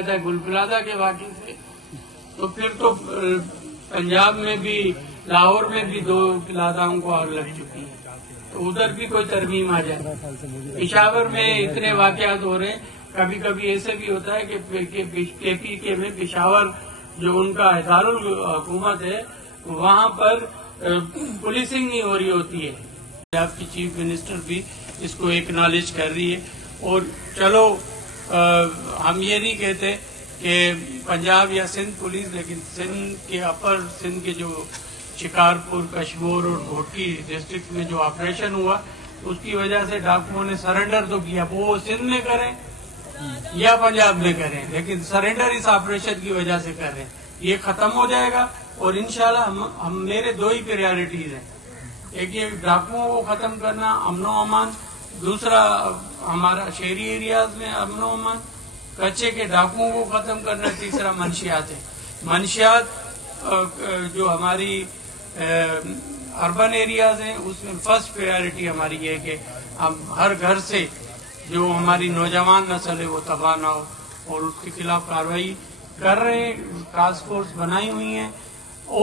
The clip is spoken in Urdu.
تھا گل پلازہ کے واقعے سے، تو پھر تو پنجاب میں بھی لاہور میں بھی 2 پلازاؤں کو آگ لگ چکی ہے، تو ادھر بھی کوئی ترمیم آ جائے۔ پشاور میں اتنے واقعات ہو رہے ہیں، کبھی کبھی ایسے بھی ہوتا ہے کہ کے پی میں پشاور جو ان کا دارالحکومت ہے وہاں پر پولیسنگ نہیں ہو رہی ہوتی ہے۔ پنجاب کی چیف منسٹر بھی اس کو ایکنالج کر رہی ہے، اور چلو ہم یہ نہیں کہتے کہ پنجاب یا سندھ پولیس، لیکن سندھ کے اپر سندھ کے جو شکارپور، کشمور اور گھوٹکی ڈسٹرکٹ میں جو آپریشن ہوا اس کی وجہ سے ڈاکوؤں نے سرنڈر تو کیا، وہ سندھ میں کریں یا پنجاب میں کریں، لیکن سرنڈر اس آپریشن کی وجہ سے کر رہے ہیں۔ یہ ختم ہو جائے گا، اور انشاءاللہ ہم میرے 2 ہی پریارٹیز ہیں، ایک یہ ڈاکوؤں کو ختم کرنا، امن و امان، دوسرا ہمارا شہری ایریاز میں امن و امان، کچے کے ڈاکوؤں کو ختم کرنا، تیسرا منشیات ہے۔ منشیات جو ہماری اربن ایریاز ہیں اس میں فرسٹ پریارٹی ہماری یہ ہے کہ ہم ہر گھر سے جو ہماری نوجوان نسل ہے وہ تباہ نہ ہو، اور اس کے خلاف کارروائی کر رہے ہیں، ٹاسک فورس بنائی ہوئی ہیں،